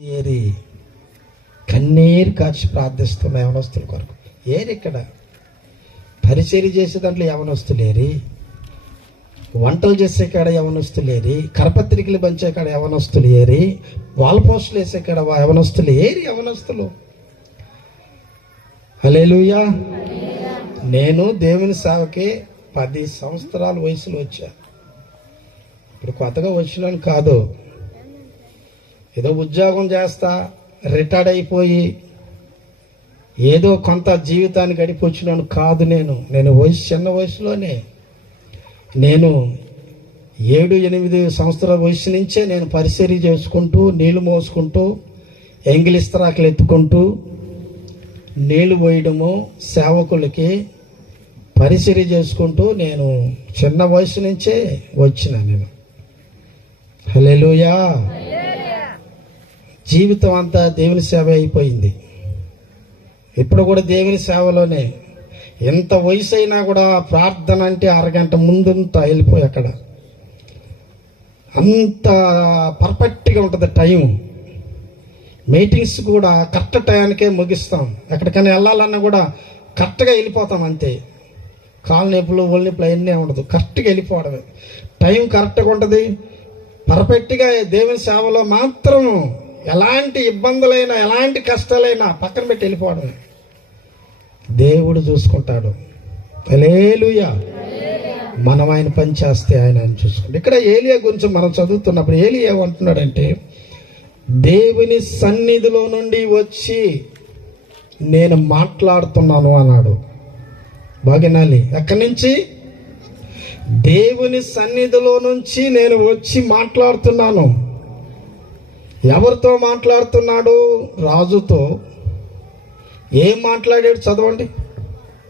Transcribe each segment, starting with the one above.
ఏరి కన్నీరు కాచి ప్రార్థిస్తున్న యవనస్తుల కొరకు. ఏరి ఇక్కడ? పరిచర్య చేసే దాంట్లో యవనస్తులేరి వంటలు చేసే కాడ యవనస్తులేరి కరపత్రికలు పంచే కాడ యవనస్తులు ఏరి? వాల్ పోస్టులు వేసే కాడ యవనస్తులు ఏరి యవనస్తులు? హలేలుయా నేను దేవుని సేవకి పది సంవత్సరాల వయసులో వచ్చా. ఇప్పుడు కొత్తగా వచ్చినాను కాదు. ఏదో ఉద్యోగం చేస్తా రిటైర్డ్ అయిపోయి ఏదో కొంత జీవితాన్ని గడిపొచ్చినాను కాదు నేను. నేను వయసు చిన్న వయసులోనే. నేను ఏడు ఎనిమిది సంవత్సరాల వయసు నుంచే నేను పరిచర్య చేసుకుంటూ నీళ్ళు మోసుకుంటూ ఎంగిలిస్తరాకులు ఎత్తుకుంటూ నీళ్ళు పోయడము సేవకులకి పరిచర్య చేసుకుంటూ నేను చిన్న వయసు నుంచే వచ్చిన నేను. హల్లెలూయా జీవితం అంతా దేవుని సేవ అయిపోయింది. ఇప్పుడు కూడా దేవుని సేవలోనే ఎంత వయసు అయినా కూడా ప్రార్థన అంటే అరగంట ముందుంతా వెళ్ళిపోయి అక్కడ. అంత పర్ఫెక్ట్గా ఉంటుంది టైం మీటింగ్స్ కూడా కరెక్ట్ టయానికే ముగిస్తాం. ఎక్కడికైనా వెళ్ళాలన్నా కూడా కరెక్ట్గా వెళ్ళిపోతాం అంతే. కాలు నొప్పులు ఒళ్ళు నొప్పులు అవన్నీ ఉండదు. కరెక్ట్గా వెళ్ళిపోవడమే. టైం కరెక్ట్గా ఉంటుంది. పర్ఫెక్ట్గా దేవుని సేవలో మాత్రం ఎలాంటి ఇబ్బందులైనా ఎలాంటి కష్టాలైనా పక్కన పెట్టి వెళ్ళిపోవడం దేవుడు చూసుకుంటాడు. హల్లెలూయా. మనం ఆయన పని చేస్తే ఆయన ఆయన చూసుకుంటాడు. ఇక్కడ ఏలియా గురించి మనం చదువుతున్నప్పుడు ఏలియా ఏమంటున్నాడంటే దేవుని సన్నిధిలో నుండి వచ్చి నేను మాట్లాడుతున్నాను అన్నాడు. బాగినాలి ఎక్కడి నుంచి? దేవుని సన్నిధిలో నుంచి నేను వచ్చి మాట్లాడుతున్నాను. ఎవరితో మాట్లాడుతున్నాడు? రాజుతో. ఏం మాట్లాడాడు చదవండి?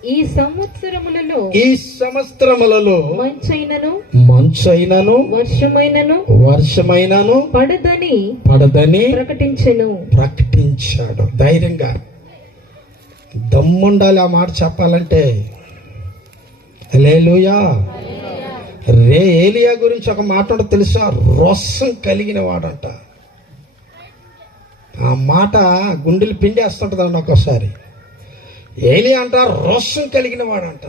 ఈ సంవత్సరములలో ఈ సంవత్సరములలో మంచైనను మంచైనను వర్షమైనను వర్షమైనను పడదని పడదని ప్రకటించెను. ప్రకటించాడు. ధైర్యంగా. దమ్ముండాలి ఆ మాట చెప్పాలంటే. లేలుయా రే ఏలియా గురించి ఒక మాట తెలుసా? రొస్సం కలిగిన వాడంట. ఆ మాట గుండెలు పిండేస్తుంటుంది అండి ఒక్కోసారి ఏలియా అంట రోషం కలిగిన వాడంట.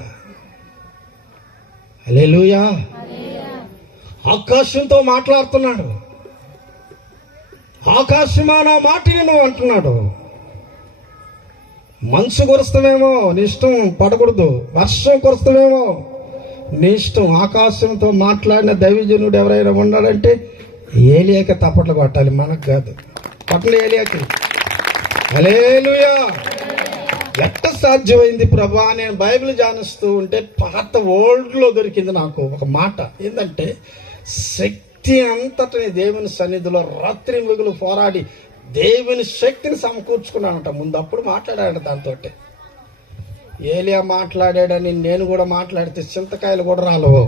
అలేలుయా ఆకాశంతో మాట్లాడుతున్నాడు. ఆకాశమా నా మాట నువ్వు అంటున్నాడు. మంచు కురుస్తామేమో నీ ఇష్టం పడకూడదు. వర్షం కురుస్తామేమో నీ ఇష్టం ఆకాశంతో మాట్లాడిన దైవజనుడు ఎవరైనా ఉన్నాడంటే ఏలియక తప్పట్లు కొట్టాలి మనకు కాదు. కొట్టలు ఏలియాకి అలేలుయా ఎట్ట సాధ్యమైంది ప్రభా? నేను బైబిల్ జానిస్తూ ఉంటే పాత ఓల్డ్లో దొరికింది నాకు ఒక మాట. ఏంటంటే శక్తి అంతటిని దేవుని సన్నిధిలో రాత్రి మిగులు పోరాడి దేవుని శక్తిని సమకూర్చుకున్నానంట. ముందు అప్పుడు మాట్లాడాడు దాంతో ఏలియా మాట్లాడాడని నేను కూడా మాట్లాడితే చింతకాయలు కూడా రాలవు.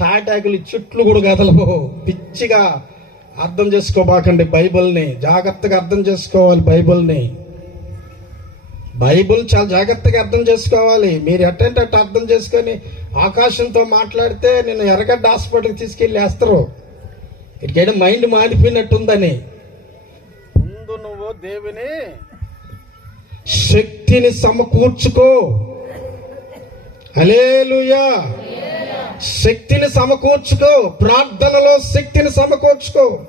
తాటాకులు చెట్లు కూడా కదలవు. పిచ్చిగా అర్థం చేసుకోబాకండి బైబిల్ని. జాగ్రత్తగా అర్థం చేసుకోవాలి బైబిల్ని. బైబుల్ చాలా జాగ్రత్తగా అర్థం చేసుకోవాలి. మీరు ఎట్టంటే అట్ట అర్థం చేసుకొని ఆకాశంతో మాట్లాడితే నేను ఎర్రగడ్డ హాస్పిటల్కి తీసుకెళ్ళి వేస్తారు. ఇటుకేదో మైండ్ మాడిపోయినట్టుందని ముందు నువ్వు దేవుని శక్తిని సమకూర్చుకో. అలేలుయా శక్తిని సమకూర్చుకో ప్రార్థనలో శక్తిని సమకూర్చుకో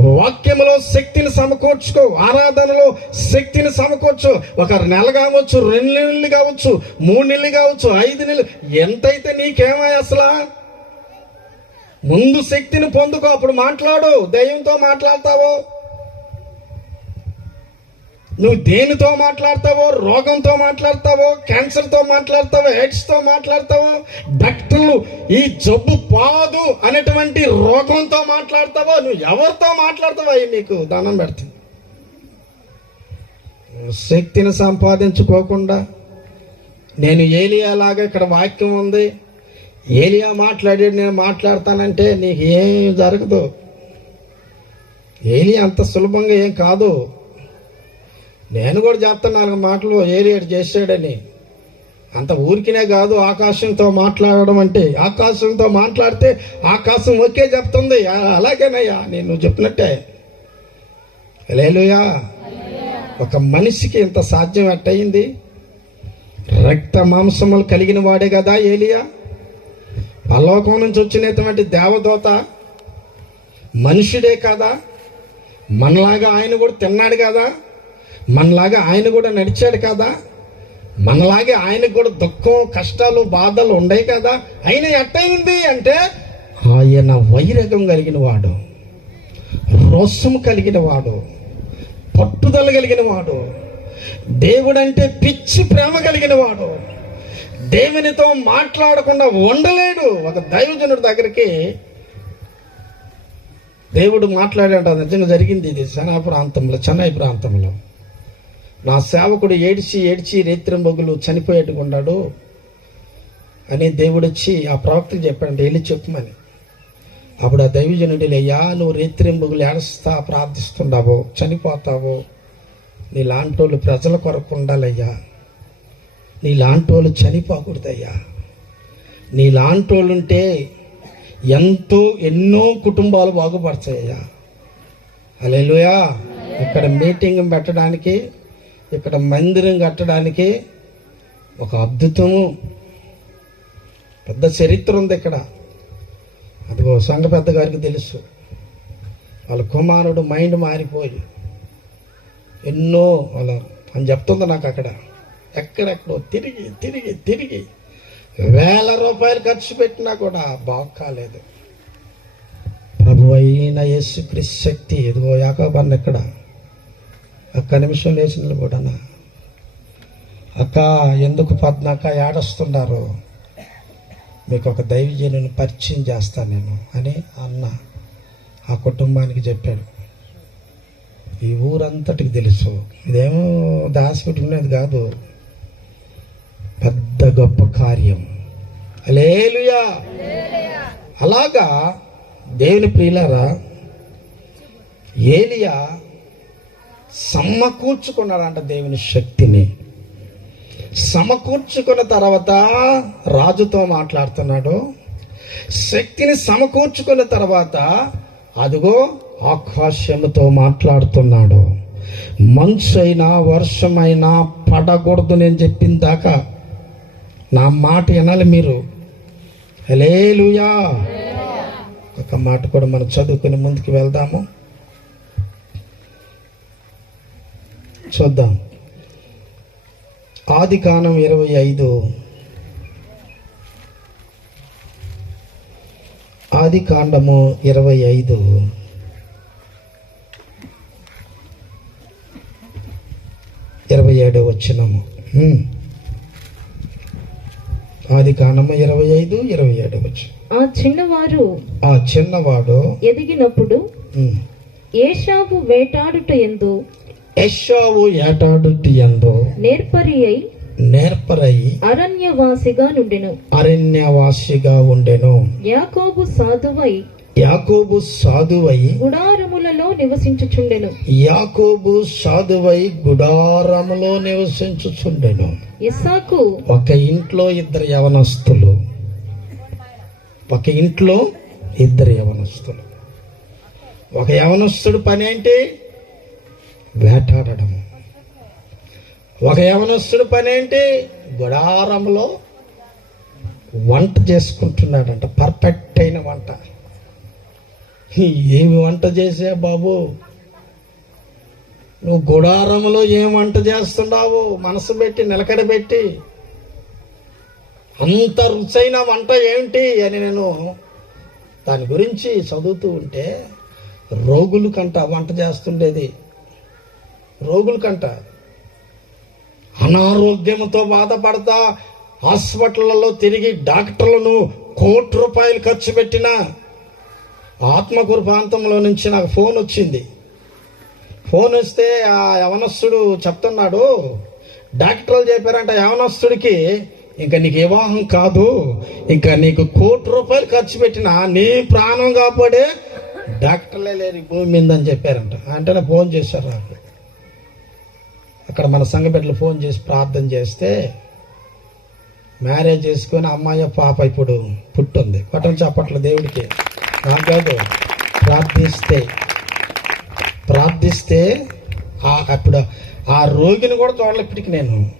వాక్యంలో శక్తిని సమకూర్చుకో ఆరాధనలో శక్తిని సమకూర్చు. ఒక నెల కావచ్చు రెండు నెలలు కావచ్చు మూడు నెలలు కావచ్చు ఐదు నెలలు ఎంతైతే నీకేమై అసలా? ముందు శక్తిని పొందుకో అప్పుడు మాట్లాడు దయ్యంతో మాట్లాడతావో? నువ్వు దేనితో మాట్లాడతావో రోగంతో మాట్లాడతావో క్యాన్సర్తో మాట్లాడతావో ఎయిడ్స్తో మాట్లాడతావో డాక్టర్లు ఈ జబ్బు పాదు అనేటువంటి రోగంతో మాట్లాడతావో నువ్వు ఎవరితో మాట్లాడతావో అవి నీకు దానం పెడుతుంది శక్తిని సంపాదించుకోకుండా నేను ఏలియాలాగా ఇక్కడ వాక్యం ఉంది. ఏలియా మాట్లాడి నేను మాట్లాడతానంటే నీకు ఏం జరగదు. ఏలియా అంత సులభంగా ఏం కాదు. నేను కూడా చెప్తాను నాలుగు మాటలు ఏరియాడు చేశాడని. అంత ఊరికినే కాదు ఆకాశంతో మాట్లాడడం అంటే. ఆకాశంతో మాట్లాడితే ఆకాశం ఒకే చెప్తుంది. అలాగేనయ్యా నేను చెప్పినట్టే. లేలుయా ఒక మనిషికి ఇంత సాధ్యం ఎట్టయింది? రక్త మాంసములు కలిగిన వాడే కదా ఏలియా? పల్లోకం నుంచి వచ్చినటువంటి దేవదూత మనుషుడే కదా? మనలాగా ఆయన కూడా తిన్నాడు కదా? మనలాగా ఆయన కూడా నడిచాడు కదా? మనలాగే ఆయనకు కూడా దుఃఖం కష్టాలు బాధలు ఉన్నాయి కదా? ఆయన ఎట్టయింది అంటే ఆయన వైరగం కలిగిన వాడు రోషము కలిగిన వాడు పట్టుదల కలిగిన వాడు దేవుడంటే పిచ్చి ప్రేమ కలిగిన వాడు దేవునితో మాట్లాడకుండా ఉండలేడు. ఒక దైవజనుడి దగ్గరికి దేవుడు మాట్లాడాడు నిజంగా జరిగింది ఇది చెన్నై ప్రాంతంలో చెన్నై ప్రాంతంలో. నా సేవకుడు ఏడిచి ఏడిచి రేత్రింబొగులు చనిపోయేట్టుగా ఉన్నాడు అని దేవుడు వచ్చి ఆ ప్రవక్తకు చెప్పాడంటే వెళ్ళి చెప్పమని. అప్పుడు ఆ దైవజనుడు అయ్యా నువ్వు రేత్రింబొగులు ఏడుస్తా ప్రార్థిస్తుండవో చనిపోతావు. నీ లాంటోళ్ళు ప్రజల కొరకు ఉండాలయ్యా. నీ లాంటోళ్ళు చనిపోకూడదయ్యా. నీ లాంటోళ్ళు ఉంటే ఎంతో ఎన్నో కుటుంబాలు బాగుపడతాయ్యా అలెలుయా ఇక్కడ మీటింగ్ పెట్టడానికి ఇక్కడ మందిరం కట్టడానికి ఒక అద్భుతము పెద్ద చరిత్ర ఉంది ఇక్కడ. అదిగో సంఘ పెద్ద గారికి తెలుసు. వాళ్ళ కుమారుడు మైండ్ మారిపోయి ఎన్నో వాళ్ళ అని చెప్తుంది నాకు అక్కడ. ఎక్కడెక్కడో తిరిగి తిరిగి తిరిగి వేల రూపాయలు ఖర్చు పెట్టినా కూడా బాగు కాలేదు. ప్రభు అయిన యేసుక్రీస్తు శక్తి. ఇదిగో యాకోబన్న ఇక్కడ. ఒక్క నిమిషం లేచి నిలబడన? అక్క ఎందుకు పద్నాక ఏడస్తున్నారు? మీకు ఒక దైవజనుని పరిచయం చేస్తాను నేను అని అన్న ఆ కుటుంబానికి చెప్పాడు. ఈ ఊరంతటికి తెలుసు. ఇదేమో దాచిపెట్టుకునేది కాదు. పెద్ద గొప్ప కార్యం. అలేలుయా అలాగా దేవుని ప్రియులారా ఏలియా సమకూర్చుకున్నాడంట దేవుని శక్తిని. సమకూర్చుకున్న తర్వాత రాజుతో మాట్లాడుతున్నాడు. శక్తిని సమకూర్చుకున్న తర్వాత అదిగో ఆకాశముతో మాట్లాడుతున్నాడు. మంచైనా వర్షమైనా పడకూడదు నేను చెప్పిన దాకా. నా మాట వినాలి మీరు. హలేలుయా ఒక మాట కూడా మనం చదువుకుని ముందుకు వెళ్దాము. చూద్దాం. ఆది కాలం ఇరవై ఐదు. ఆది కాండము ఇరవై ఐదు. ఇరవై ఏడు వచ్చినము. ఆది కాండము ఇరవై ఐదు ఇరవై ఏడు వచ్చి ఆ చిన్నవారు ఆ చిన్నవాడు ఎదిగినప్పుడు. ఏషావు వేటాడుట ఎందు ఏటాడుటి ఎందు నేర్పరి అయి నేర్పరై అరణ్యవాసిగా నుండెను. అరణ్యవాసిగా ఉండెను. యాకోబు సాధువై యాకోబు సాధువై గుడారములలో నివసించుచుండెను. యాకోబు సాధువై గుడారములో నివసించుచుండెను. ఇస్సాకు ఒక ఇంట్లో ఇద్దరు యవనస్తులు. ఒక ఇంట్లో ఇద్దరు యవనస్తులు. ఒక యవనస్తుడు పని ఏంటి? వేటాడడం. ఒక యవనస్తుడు పని ఏంటి గుడారంలో వంట చేసుకుంటున్నాడంట. పర్ఫెక్ట్ అయిన వంట. ఏమి వంట చేసే బాబు? నువ్వు గుడారంలో ఏం వంట చేస్తున్నావు మనసు పెట్టి నిలకడ పెట్టి? అంత రుచైన వంట ఏమిటి అని నేను దాని గురించి చదువుతూ ఉంటే రోగులు కంట వంట చేస్తుండేది రోగుల కంట. అనారోగ్యంతో బాధపడతా హాస్పిటళ్ళలో తిరిగి డాక్టర్లను కోటి రూపాయలు ఖర్చు పెట్టిన ఆత్మకూరు ప్రాంతంలో నుంచి నాకు ఫోన్ వచ్చింది. ఫోన్ వస్తే ఆ యవనస్తుడు చెప్తున్నాడు డాక్టర్లు చెప్పారంట యవనస్తుడికి ఇంకా నీకు వివాహం కాదు ఇంకా నీకు కోటి రూపాయలు ఖర్చు పెట్టిన నీ ప్రాణం కాపాడే డాక్టర్లే లేరు భూమి మీద అని చెప్పారంట. అంటేనే ఫోన్ చేశారు నాకు. అక్కడ మన సంఘ బిడ్డలు ఫోన్ చేసి ప్రార్థన చేస్తే మ్యారేజ్ చేసుకొని అమ్మాయి పాప ఇప్పుడు పుట్టుంది. కొట్టలు చప్పట్లు దేవుడికి. నాకు కాదు ప్రార్థిస్తే. ప్రార్థిస్తే అప్పుడు ఆ రోగిని కూడా చూడలేప్పటికి నేను.